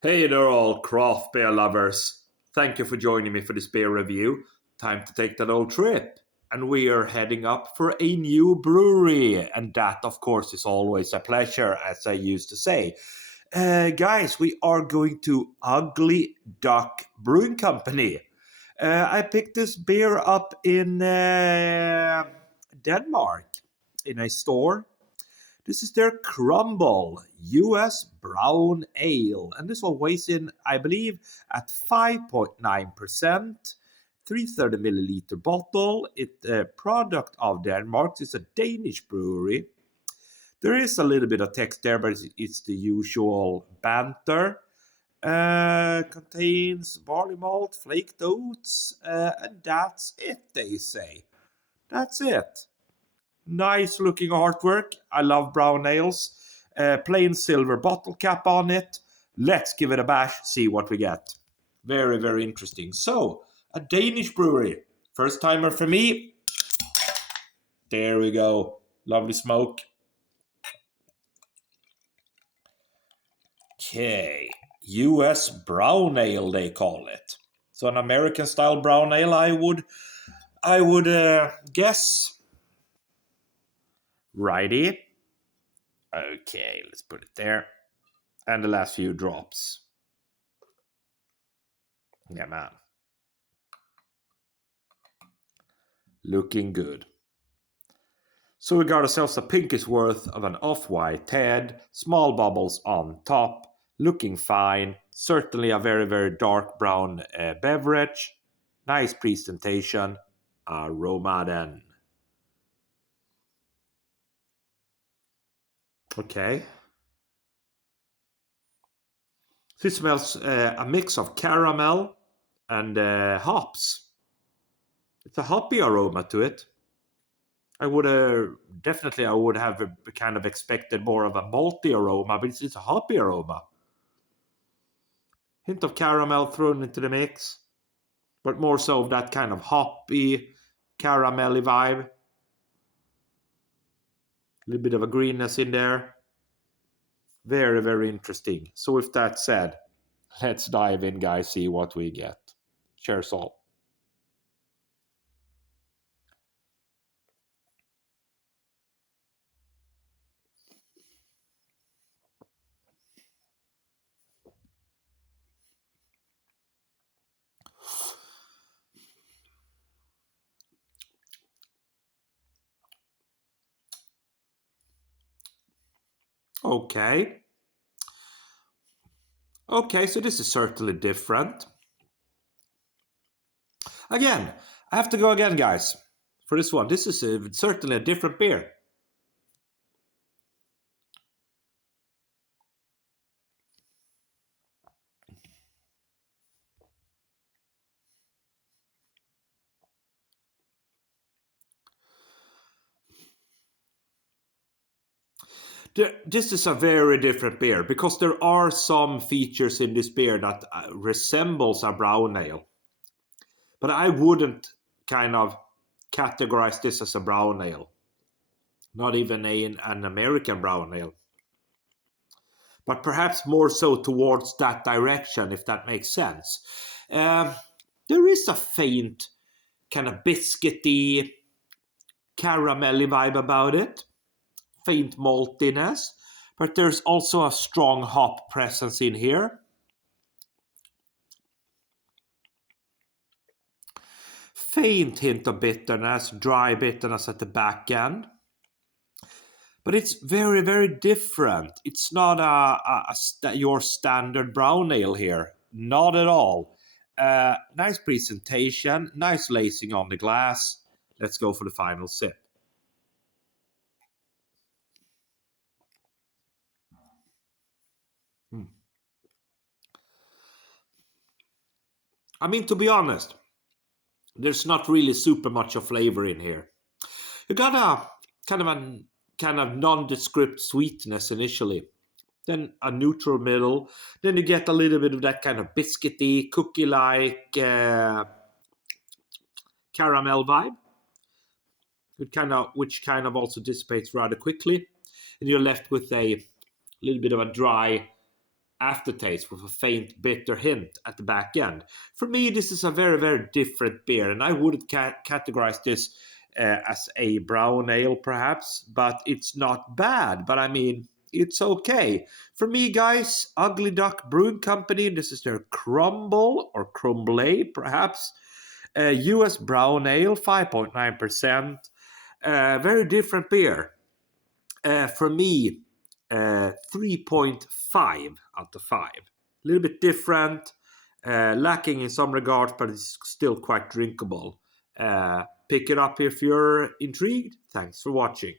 Hey there, all craft beer lovers. Thank you for joining me for this beer review. Time to take that old trip. And we are heading up for a new brewery. And that, of course, is always a pleasure, as I used to say. Guys, we are going to Ugly Duck Brewing Company. I picked this beer up in Denmark in a store. This is their Crumble US Brown Ale. And this one weighs in, I believe, at 5.9%. 330 milliliter bottle. It's a product of Denmark. It's a Danish brewery. There is a little bit of text there, but it's the usual banter. Contains barley malt, flaked oats, and that's it, they say. That's it. Nice looking artwork. I love brown ales. Plain silver bottle cap on it. Let's give it a bash, see what we get. Very, very interesting. So, a Danish brewery. First timer for me. There we go. Lovely smoke. Okay. US brown ale, they call it. So an American style brown ale, I would guess. Righty. Okay, let's put it there. And the last few drops. Yeah, man. Looking good. So we got ourselves a pinkish worth of an off-white head, small bubbles on top, looking fine. Certainly a very, very dark brown beverage. Nice presentation. Aroma then. Okay. This smells a mix of caramel and hops. It's a hoppy aroma to it. I would have kind of expected more of a malty aroma, but it's a hoppy aroma. Hint of caramel thrown into the mix, but more so of that kind of hoppy, caramelly vibe. A little bit of a greenness in there. Very, very interesting. So with that said, let's dive in, guys, see what we get. Cheers all. Okay. Okay, so this is certainly different. Again, I have to go again, guys, for this one. This is certainly a different beer. This is a very different beer because there are some features in this beer that resembles a brown ale. But I wouldn't kind of categorize this as a brown ale. Not even an American brown ale. But perhaps more so towards that direction, if that makes sense. There is a faint kind of biscuity, caramelly vibe about it. Faint maltiness, but there's also a strong hop presence in here. Faint hint of bitterness, dry bitterness at the back end. But it's very, very different. It's not your standard brown ale here. Not at all. Nice presentation, nice lacing on the glass. Let's go for the final sip. I mean, to be honest, there's not really super much of flavor in here. You got a kind of nondescript sweetness initially, then a neutral middle, then you get a little bit of that kind of biscuity, cookie-like caramel vibe, which kind of also dissipates rather quickly, and you're left with a little bit of a dry aftertaste with a faint bitter hint at the back end. For me, this is a very, very different beer, and I wouldn't categorize this as a brown ale, perhaps, but it's not bad. But I mean, it's okay. For me, guys, Ugly Duck Brewing Company, this is their Crumble or Crumble, perhaps. US Brown Ale, 5.9%. Very different beer. For me, 3.5 out of 5. A little bit different, lacking in some regards, but it's still quite drinkable. Pick it up if you're intrigued. Thanks for watching.